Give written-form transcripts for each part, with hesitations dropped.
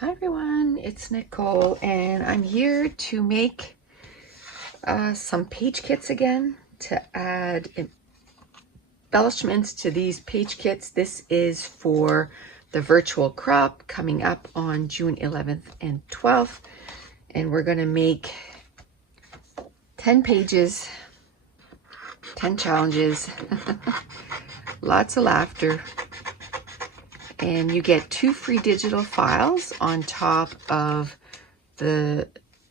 Hi everyone, it's Nicole and I'm here to make some page kits again to add embellishments to these page kits. This is for the virtual crop coming up on June 11th and 12th, and we're going to make 10 pages, 10 challenges, lots of laughter. And you get 2 free digital files on top of the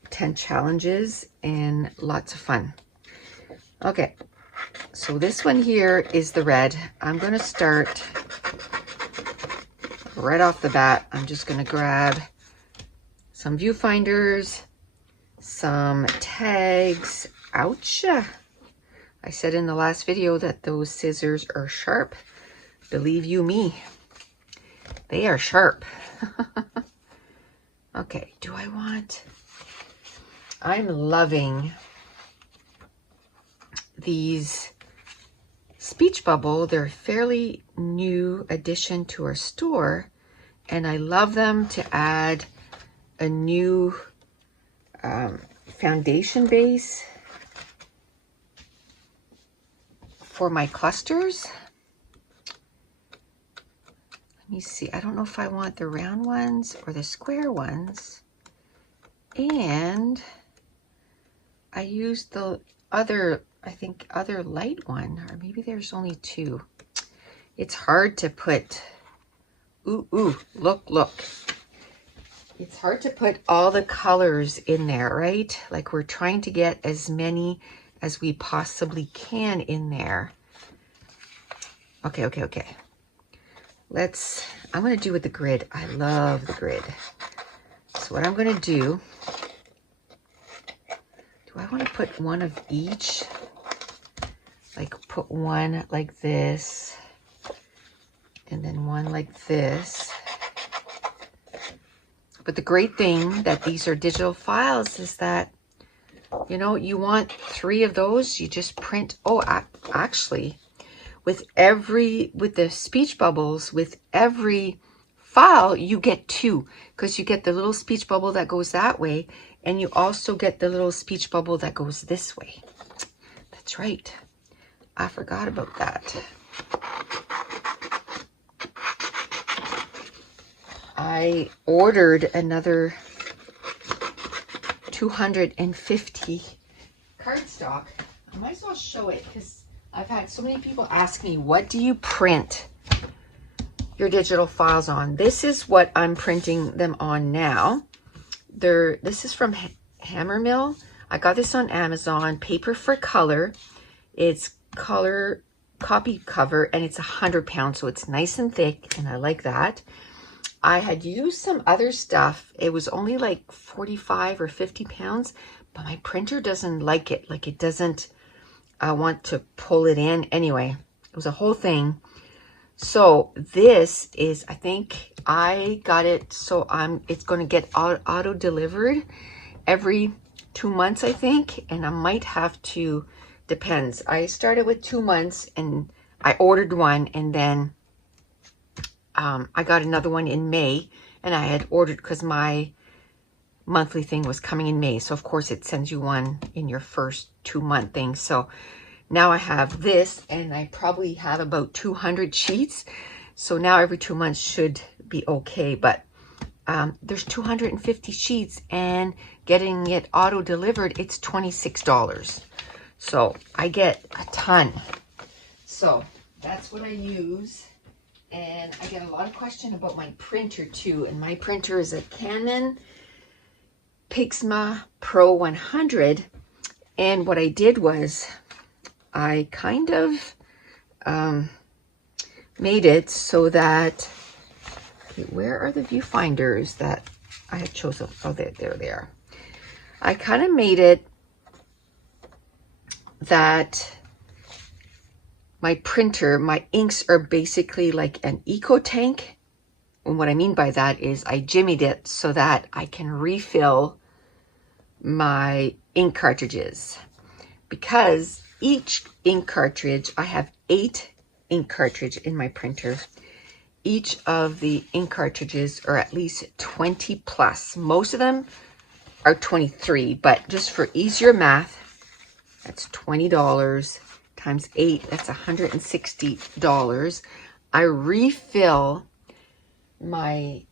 10 challenges and lots of fun. Okay, so this one here is the red. I'm going to start right off the bat. I'm just going to grab some viewfinders, some tags. Ouch! I said in the last video that those scissors are sharp. Believe you me. They are sharp. Okay, I'm loving these speech bubble. They're a fairly new addition to our store, and I love them to add a new foundation base for my clusters. Let me see, I don't know if I want the round ones or the square ones. And I used the other, I think other light one, or maybe there's only 2. It's hard to put, look. It's hard to put all the colors in there, right? Like we're trying to get as many as we possibly can in there. Okay. I'm going to do with the grid. I love the grid. So what I'm going to do I want to put one of each? Like put one like this, and then one like this. But the great thing that these are digital files is that, you know, you want 3 of those, you just print. Oh, actually, with the speech bubbles, with every file, you get 2, because you get the little speech bubble that goes that way, and you also get the little speech bubble that goes this way. That's right. I forgot about that. I ordered another 250 cardstock. I might as well show it because I've had so many people ask me, what do you print your digital files on? This is what I'm printing them on now. This is from Hammer Mill. I got this on Amazon. Paper for color. It's color copy cover, and it's 100 pounds, so it's nice and thick, and I like that. I had used some other stuff. It was only like 45 or 50 pounds, but my printer doesn't like it. Like it doesn't want to pull it in. Anyway, it was a whole thing. So this is, I think I got it, so it's going to get auto delivered every 2 months, I think, and I might have to, depends. I started with 2 months and I ordered one, and then I got another one in May, and I had ordered because my monthly thing was coming in May. So of course it sends you one in your first 2-month thing. So now I have this, and I probably have about 200 sheets. So now every 2 months should be okay. But there's 250 sheets, and getting it auto delivered, it's $26. So I get a ton. So that's what I use. And I get a lot of question about my printer too. And my printer is a Canon Pixma Pro 100. And what I did was I kind of made it so that, okay, where are the viewfinders that I had chosen? Oh, there they are. I kind of made it that my printer, my inks are basically like an eco tank. And what I mean by that is I jimmied it so that I can refill my ink cartridges, because each ink cartridge, I have 8 ink cartridge in my printer. each of the ink cartridges are at least 20 plus. Most of them are 23, but just for easier math, that's $20 times 8, that's $160. I refill my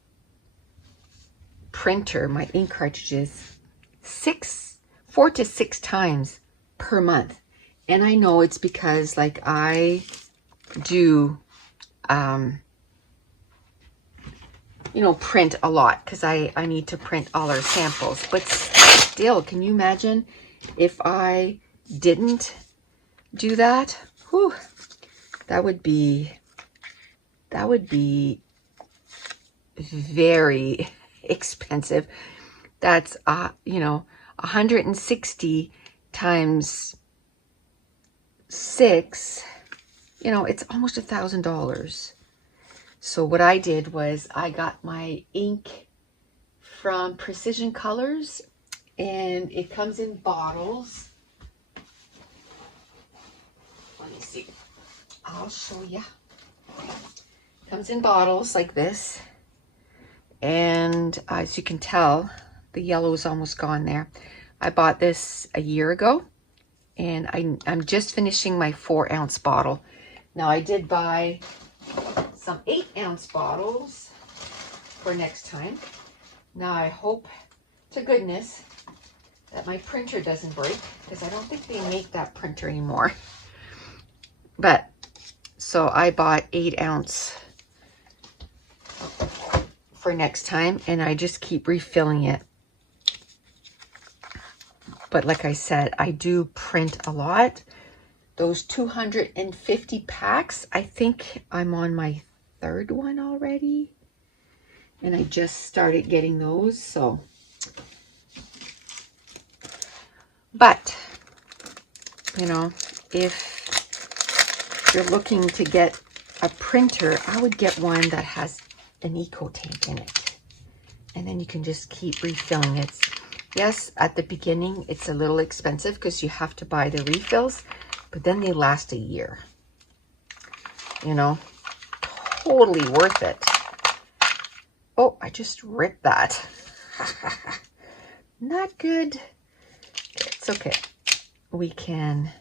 printer, my ink cartridges, 4 to 6 times per month. And I know it's because like I do, you know, print a lot because I need to print all our samples. But still, can you imagine if I didn't do that? Whew, that would be very expensive. That's you know, 160 times 6, you know, it's almost $1,000. So what I did was I got my ink from Precision Colors, and it comes in bottles. Let me see. I'll show you. Comes in bottles like this. And as you can tell, the yellow is almost gone there. I bought this a year ago, and I'm just finishing my 4-ounce bottle. Now I did buy some 8-ounce bottles for next time. Now I hope to goodness that my printer doesn't break, because I don't think they make that printer anymore. But so I bought 8-ounce for next time, and I just keep refilling it. But like I said, I do print a lot. Those 250 packs, I think I'm on my 3rd one already. And I just started getting those, so. But, you know, if you're looking to get a printer, I would get one that has an eco tank in it. And then you can just keep refilling it. Yes, at the beginning, it's a little expensive because you have to buy the refills, but then they last a year. You know, totally worth it. Oh, I just ripped that. Not good. It's okay. We can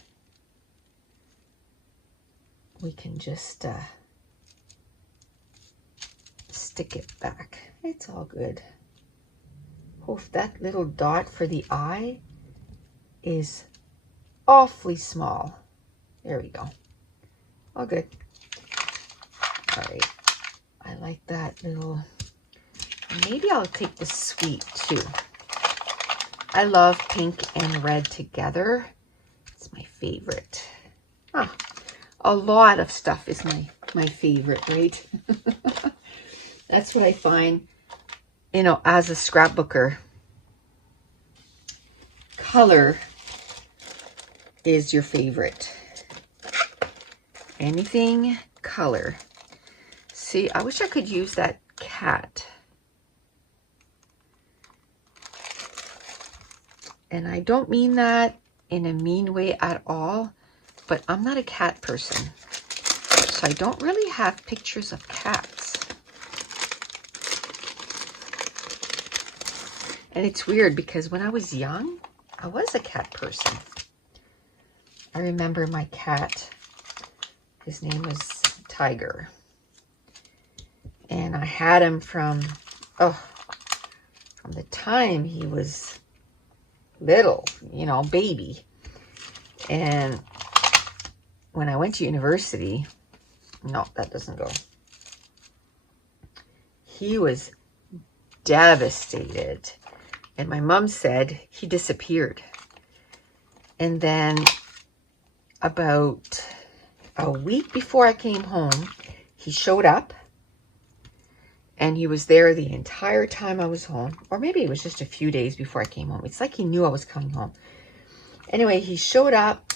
just stick it back. It's all good. Oh, that little dot for the eye is awfully small. There we go. All good. All right. I like that little. Maybe I'll take the sweet too. I love pink and red together. It's my favorite. Ah, a lot of stuff is my favorite, right? That's what I find, you know, as a scrapbooker. Color is your favorite. Anything color. See, I wish I could use that cat. And I don't mean that in a mean way at all, but I'm not a cat person. So I don't really have pictures of cats. And it's weird because when I was young, I was a cat person. I remember my cat, his name was Tiger. And I had him from the time he was little, you know, baby. And when I went to university, no, that doesn't go. He was devastated. And my mom said he disappeared. And then about a week before I came home, he showed up. And he was there the entire time I was home. Or maybe it was just a few days before I came home. It's like he knew I was coming home. Anyway, he showed up.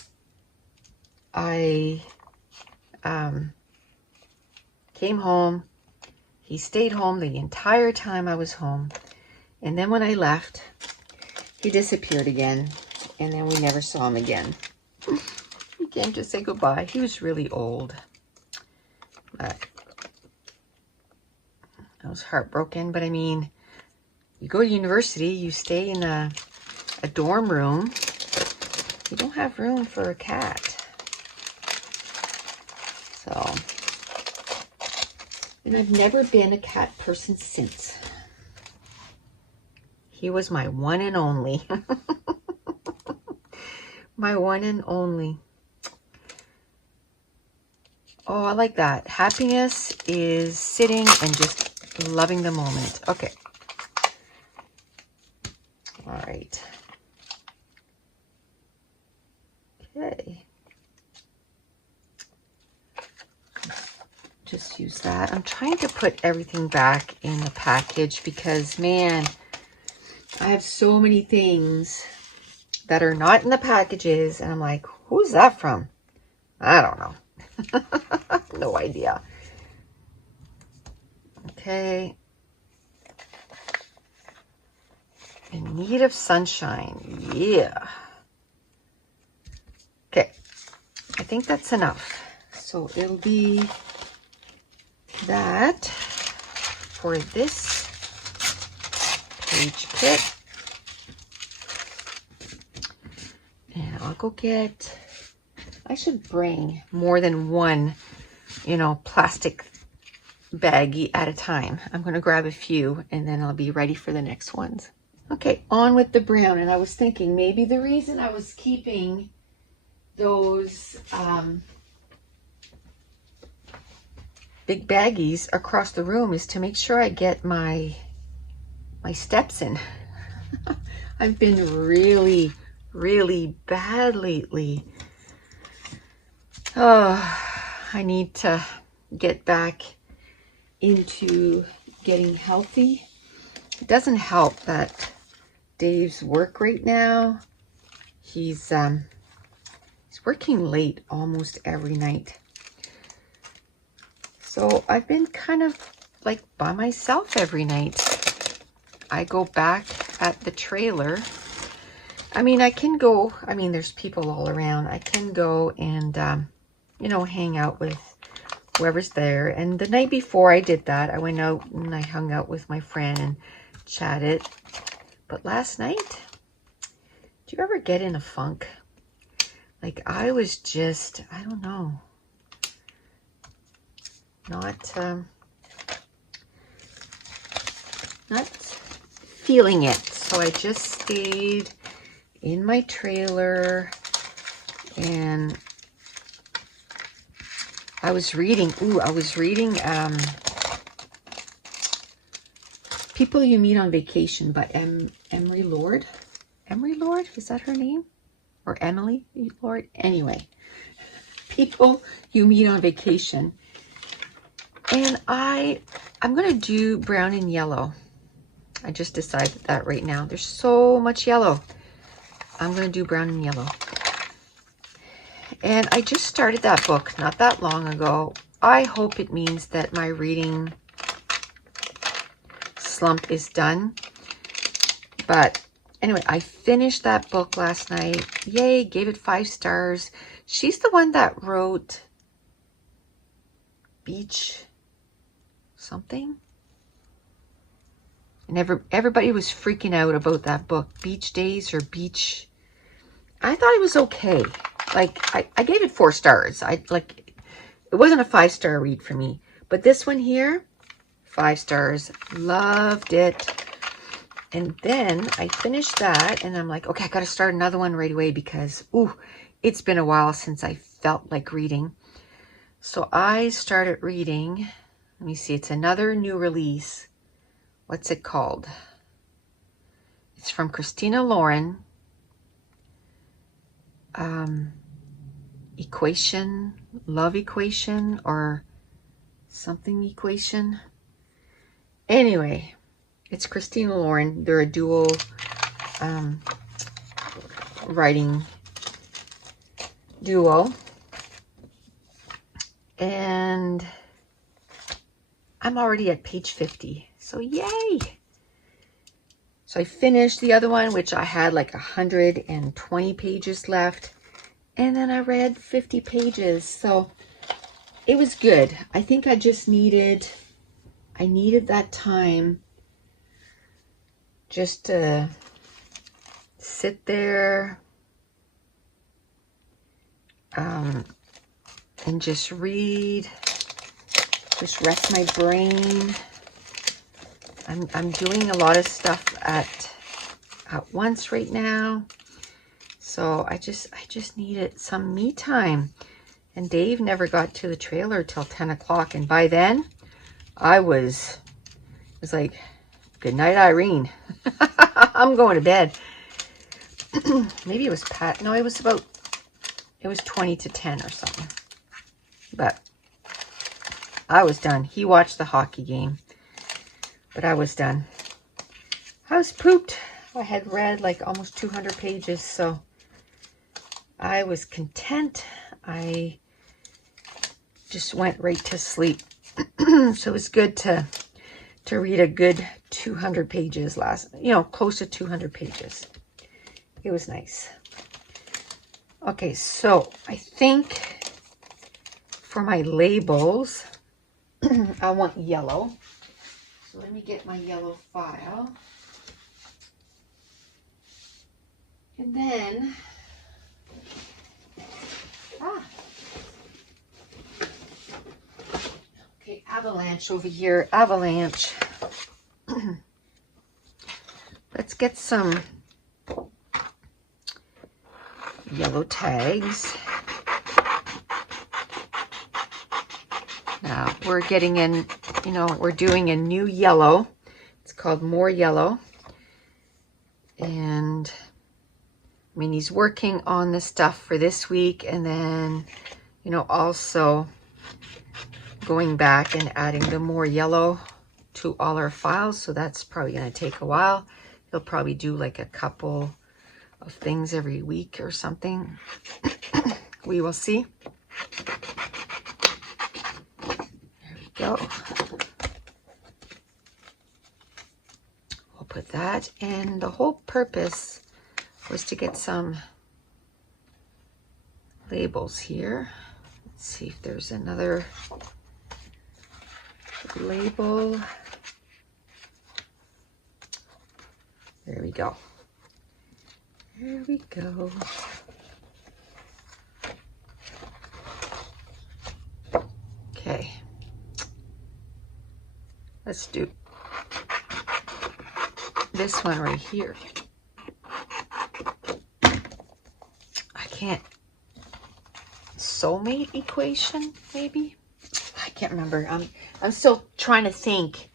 I came home. He stayed home the entire time I was home. And then when I left, he disappeared again. And then we never saw him again. He came to say goodbye. He was really old. But I was heartbroken, but I mean, you go to university, you stay in a dorm room, you don't have room for a cat. So, and I've never been a cat person since. He was my one and only. My one and only. Oh, I like that. Happiness is sitting and just loving the moment. Okay. All right. Okay. Just use that. I'm trying to put everything back in the package because, man, I have so many things that are not in the packages. And I'm like, who's that from? I don't know. No idea. Okay. In need of sunshine. Yeah. Okay. I think that's enough. So it'll be that for this page kit. And I'll go get, I should bring more than one, plastic baggie at a time. I'm going to grab a few and then I'll be ready for the next ones. Okay, on with the brown. And I was thinking maybe the reason I was keeping those big baggies across the room is to make sure I get my steps in. I've been really bad lately. Oh, I need to get back into getting healthy. It doesn't help that Dave's work right now. He's working late almost every night. So I've been kind of like by myself every night. I go back at the trailer. I mean, I can go, there's people all around. I can go and, hang out with whoever's there. And the night before I did that, I went out and I hung out with my friend and chatted. But last night, do you ever get in a funk? Like I was just, I don't know, not feeling it. So I just stayed in my trailer and I was reading, People You Meet on Vacation by Emery Lord. Emery Lord, is that her name? Or Emily Lord? Anyway, People You Meet on Vacation. And I'm going to do brown and yellow. I just decided that right now. There's so much yellow. I'm going to do brown and yellow. And I just started that book not that long ago. I hope it means that my reading slump is done. But anyway, I finished that book last night. Yay, gave it 5 stars. She's the one that wrote Beach something. And everybody was freaking out about that book, Beach Days or Beach. I thought it was okay. Like, I gave it 4 stars. It wasn't a 5-star read for me. But this one here, 5 stars. Loved it. And then I finished that and I'm like, okay, I got to start another one right away because, it's been a while since I felt like reading. So I started reading, let me see, it's another new release. What's it called? It's from Christina Lauren. Equation, Love Equation or something equation. Anyway, it's Christina Lauren. They're a dual writing duo. And I'm already at page 50. So yay! So I finished the other one, which I had like 120 pages left. And then I read 50 pages. So it was good. I think I just needed I needed that time just to sit there and just read, just rest my brain. I'm doing a lot of stuff at once right now, so I just needed some me time. And Dave never got to the trailer till 10 o'clock, and by then it was like, good night, Irene. I'm going to bed. Maybe it was Pat. No, it was 20 to 10 or something. But I was done. He watched the hockey game, but I was done. I was pooped. I had read like almost 200 pages, so I was content. I just went right to sleep. So it was good to read a good 200 pages close to 200 pages. It was nice. Okay, so I think for my labels, I want yellow. So let me get my yellow file. And then, okay, avalanche over here, avalanche. Let's get some yellow tags. Now we're getting in, we're doing a new yellow. It's called More Yellow. And I mean, he's working on the stuff for this week, and then, also going back and adding the More Yellow to all our files. So that's probably going to take a while. He'll probably do like a couple of things every week or something. We will see. There we go. We'll put that, and the whole purpose was to get some labels here. Let's see if there's another label. There we go. There we go. Okay. Let's do this one right here. I can't. Soulmate equation, maybe? I can't remember. I'm still trying to think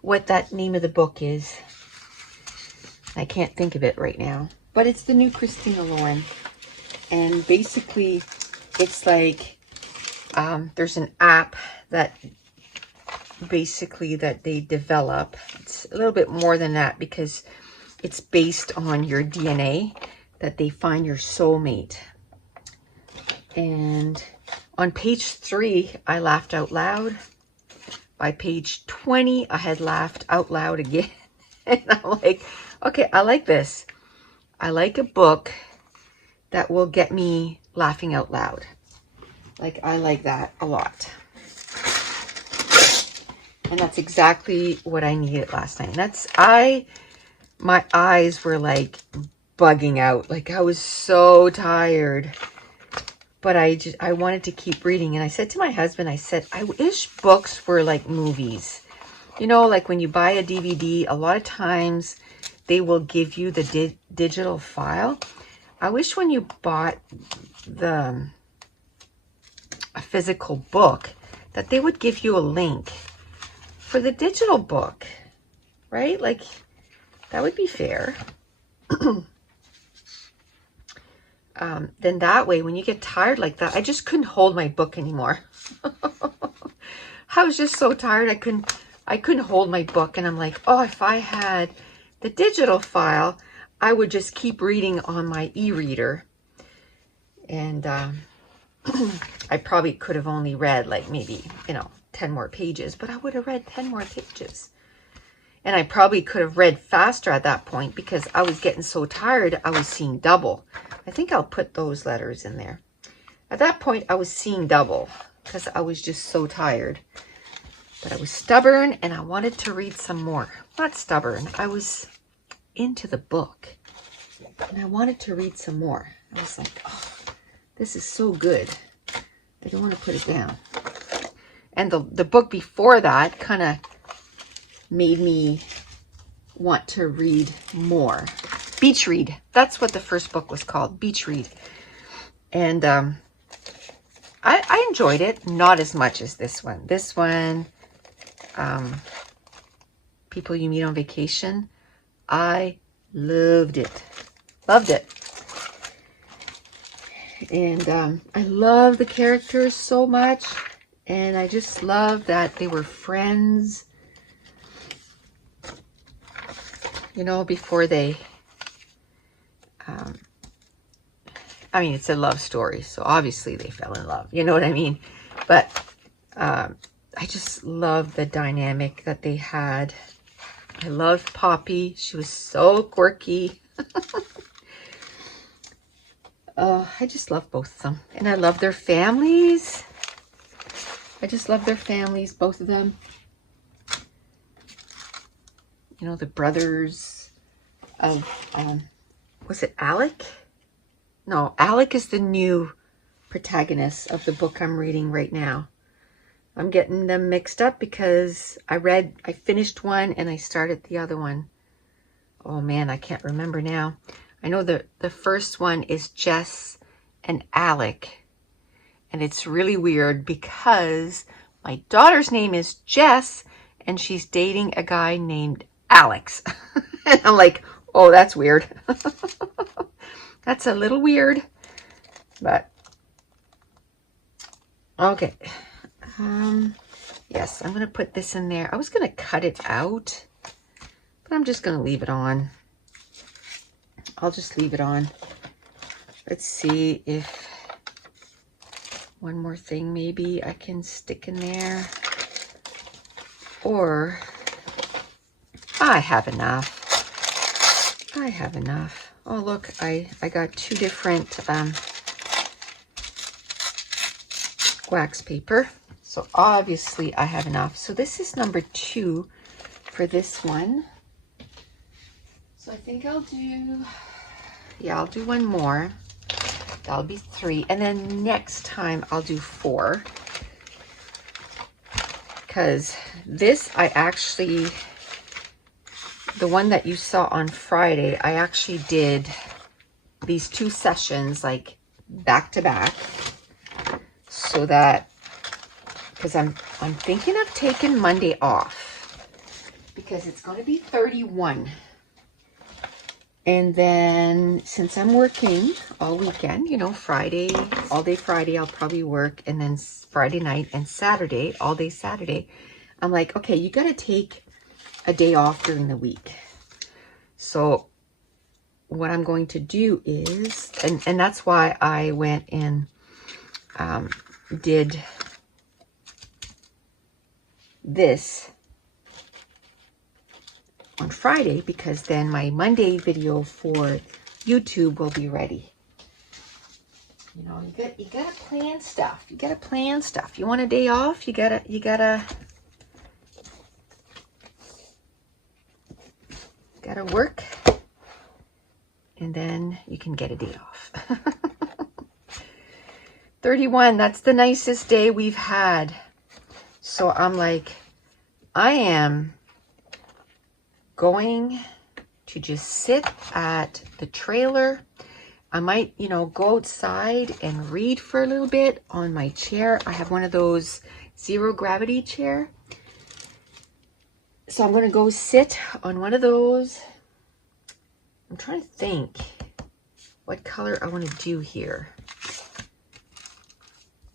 what that name of the book is. I can't think of it right now. But it's the new Christina Lauren. And basically, it's like there's an app that they develop. It's a little bit more than that because it's based on your DNA, that they find your soulmate. And on page 3, I laughed out loud. By page 20, I had laughed out loud again. And I'm like, okay, I like this. I like a book that will get me laughing out loud. Like, I like that a lot. And that's exactly what I needed last night. My eyes were like bugging out. Like, I was so tired. But I wanted to keep reading. And I said to my husband, I said, I wish books were like movies. Like when you buy a DVD, a lot of times they will give you the digital file. I wish when you bought a physical book that they would give you a link for the digital book, right? Like, that would be fair. Then that way, when you get tired like that, I just couldn't hold my book anymore. I was just so tired. I couldn't hold my book. And I'm like, oh, if I had the digital file, I would just keep reading on my e-reader. And I probably could have only read like maybe, 10 more pages, but I would have read 10 more pages. And I probably could have read faster at that point because I was getting so tired, I was seeing double. I think I'll put those letters in there. At that point, I was seeing double because I was just so tired. But I was stubborn and I wanted to read some more. Not stubborn, I was into the book and I wanted to read some more. I was like, oh, this is so good. I don't want to put it down. And the book before that kind of made me want to read more. Beach read. That's what the first book was called, Beach Read. And I enjoyed it, not as much as this one. This one, People You Meet on Vacation, I loved it. Loved it. And I love the characters so much. And I just love that they were friends, you know, before they, I mean, it's a love story, so obviously they fell in love, you know what I mean? But I just love the dynamic that they had. I loved Poppy. She was so quirky. I just love both of them. And I love their families. I just love their families, both of them. You know, the brothers of, was it Alec? No, Alec is the new protagonist of the book I'm reading right now. I'm getting them mixed up because I finished one and I started the other one. Oh man, I can't remember now. I know the first one is Jess and Alec. And it's really weird because my daughter's name is Jess and she's dating a guy named Alex. And I'm like, oh, that's weird. That's a little weird, but okay. Yes, I'm going to put this in there. I was going to cut it out, but I'm just going to leave it on. I'll just leave it on. Let's see if one more thing maybe I can stick in there. Or I have enough. I have enough. Oh, look, I got two different wax paper. So obviously I have enough. So this is number 2 for this one. So I think I'll do, yeah, I'll do one more. That'll be 3. And then next time I'll do 4. Because this, I actually, the one that you saw on Friday, I actually did these 2 sessions like back to back. So that, because I'm thinking of taking Monday off because it's going to be 31. And then since I'm working all weekend, you know, Friday, all day Friday, I'll probably work. And then Friday night and Saturday, all day Saturday, I'm like, okay, you got to take a day off during the week. So what I'm going to do is, and that's why I went and did this on Friday, because then my Monday video for YouTube will be ready. You know, you gotta plan stuff. You gotta plan stuff. You want a day off? You gotta work, and then you can get a day off. 31, that's the nicest day we've had. So I'm like, I am going to just sit at the trailer. I might, you know, go outside and read for a little bit on my chair. I have one of those zero gravity chair. So I'm going to go sit on one of those. I'm trying to think what color I want to do here.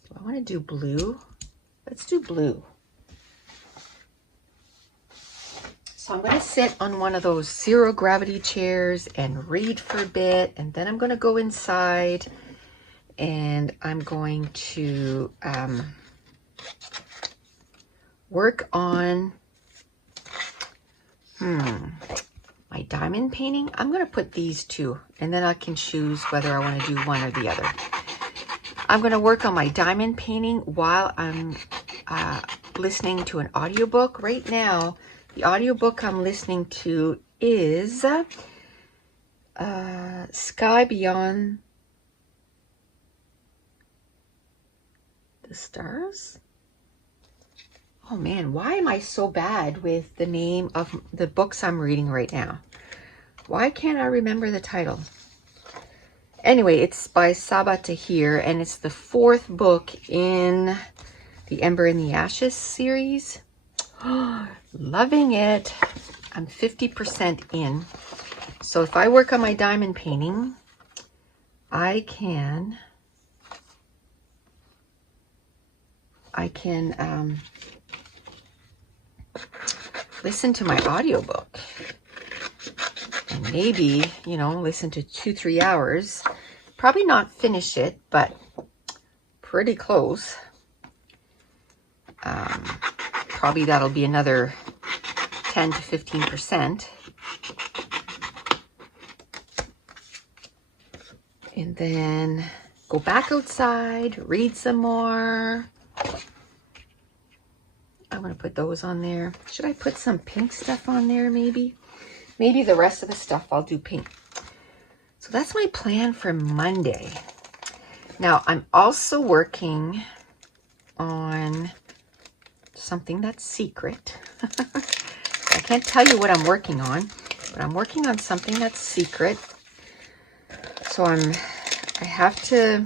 Do I want to do blue? Let's do blue. So I'm going to sit on one of those zero gravity chairs and read for a bit. And then I'm going to go inside and I'm going to work on my diamond painting. I'm going to put these 2 and then I can choose whether I want to do one or the other. I'm going to work on my diamond painting while I'm listening to an audiobook. Right now, the audiobook I'm listening to is Sky Beyond the Stars. Oh man, why am I so bad with the name of the books I'm reading right now? Why can't I remember the title? Anyway, it's by Saba Tahir, and it's the 4th book in the Ember and the Ashes series. Loving it. I'm 50% in. So if I work on my diamond painting, I can listen to my audiobook and maybe, you know, listen to 2-3 hours. Probably not finish it, but pretty close. Probably that'll be another 10 to 15%. And then go back outside, read some more. I'm going to put those on there. Should I put some pink stuff on there maybe? Maybe the rest of the stuff I'll do pink. So that's my plan for Monday. Now, I'm also working on something that's secret. I can't tell you what I'm working on, but I'm working on something that's secret. So I have to,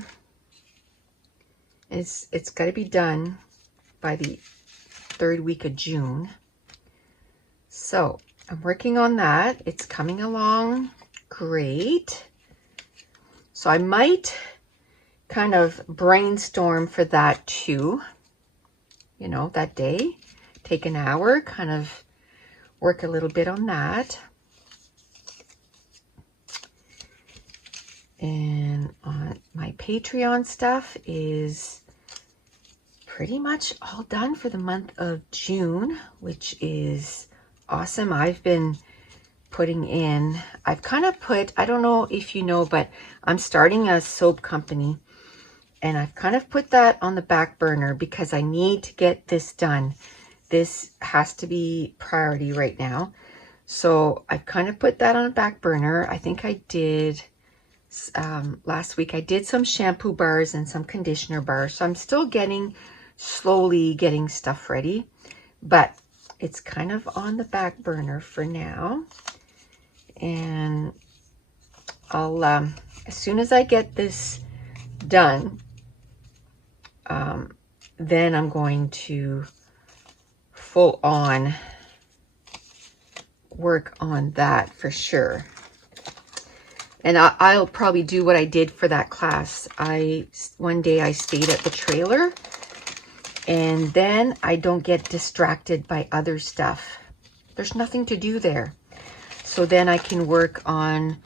it's got to be done by the 3rd week of June. So I'm working on that. It's coming along great. So I might kind of brainstorm for that too, you know, that day. Take an hour, kind of work a little bit on that. And on my Patreon stuff is pretty much all done for the month of June, which is awesome. I've been putting in, I've kind of put, I don't know if you know, but I'm starting a soap company, and I've kind of put that on the back burner because I need to get this done. This has to be priority right now. So I've kind of put that on the back burner. I think I did last week I did some shampoo bars and some conditioner bars, so I'm still slowly getting stuff ready, but it's kind of on the back burner for now. And I'll as soon as I get this done, then I'm going to full on work on that for sure. And I'll probably do what I did for that class. One day I stayed at the trailer, and then I don't get distracted by other stuff. There's nothing to do there. So then I can work on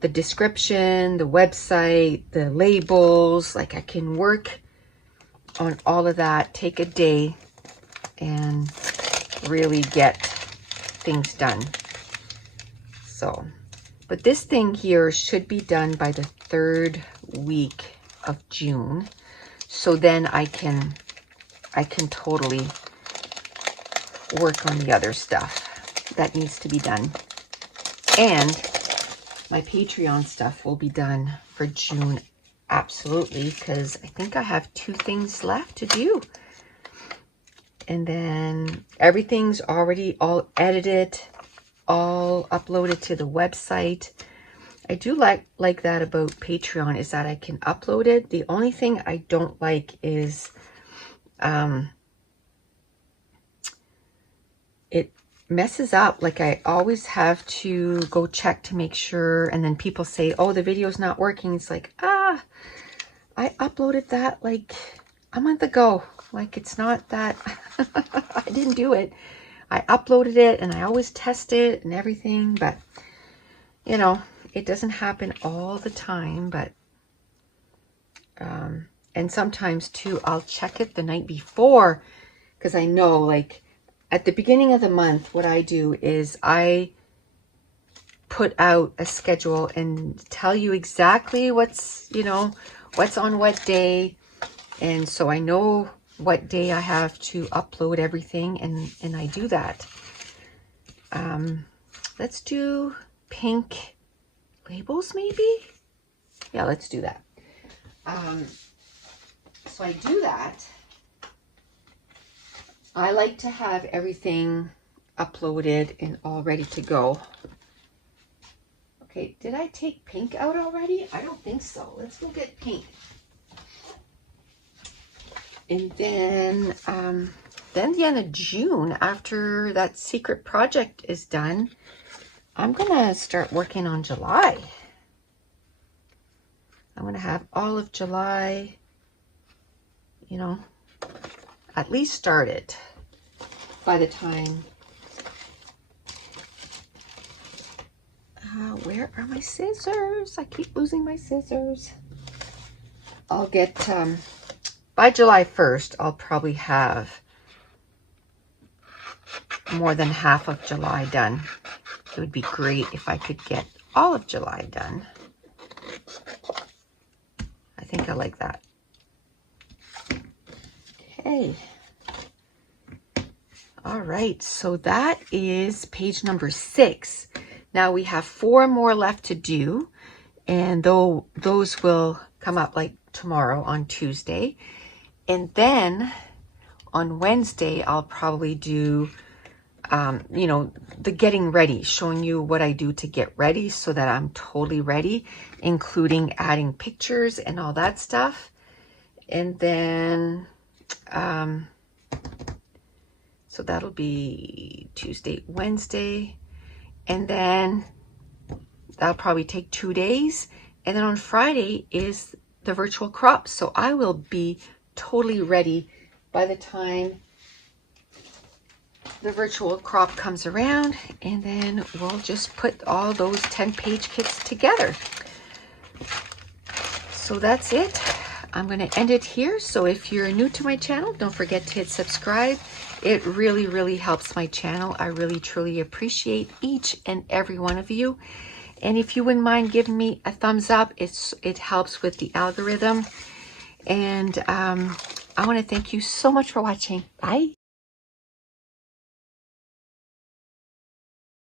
the description, the website, the labels. Like, I can work on all of that, take a day, and really get things done. So, but this thing here should be done by the 3rd week of June. So then I can totally work on the other stuff that needs to be done. And my Patreon stuff will be done for June, absolutely, because I think I have 2 things left to do. And then everything's already all edited, all uploaded to the website. I do like that about Patreon, is that I can upload it. The only thing I don't like is it messes up. Like, I always have to go check to make sure, and then people say, oh, the video's not working. It's like, I uploaded that like a month ago. Like, it's not that I didn't do it. I uploaded it, and I always test it and everything, but you know, it doesn't happen all the time. But and sometimes too, I'll check it the night before, because I know, like, at the beginning of the month, what I do is I put out a schedule and tell you exactly what's, you know, what's on what day. And so I know what day I have to upload everything, and I do that. Let's do pink labels maybe. Yeah, let's do that. So I do that. I like to have everything uploaded and all ready to go. Okay, did I take pink out already? I don't think so. Let's go get pink. And then the end of June, after that secret project is done, I'm gonna start working on July. I'm gonna have all of July, you know, at least started by the time. Where are my scissors? I keep losing my scissors. I'll get, by July 1st, I'll probably have more than half of July done. It would be great if I could get all of July done. I think I like that. Okay. All right, so that is page number 6. Now we have 4 more left to do, and those will come up like tomorrow on Tuesday. And then on Wednesday, I'll probably do, you know, the getting ready, showing you what I do to get ready so that I'm totally ready, including adding pictures and all that stuff. And then, so that'll be Tuesday, Wednesday. And then that'll probably take 2 days. And then on Friday is the virtual crop. So I will be totally ready by the time the virtual crop comes around. And then we'll just put all those 10-page kits together. So that's it. I'm going to end it here. So if you're new to my channel, don't forget to hit subscribe. It really, really helps my channel. I really, truly appreciate each and every one of you. And if you wouldn't mind giving me a thumbs up, it helps with the algorithm. And I want to thank you so much for watching. Bye.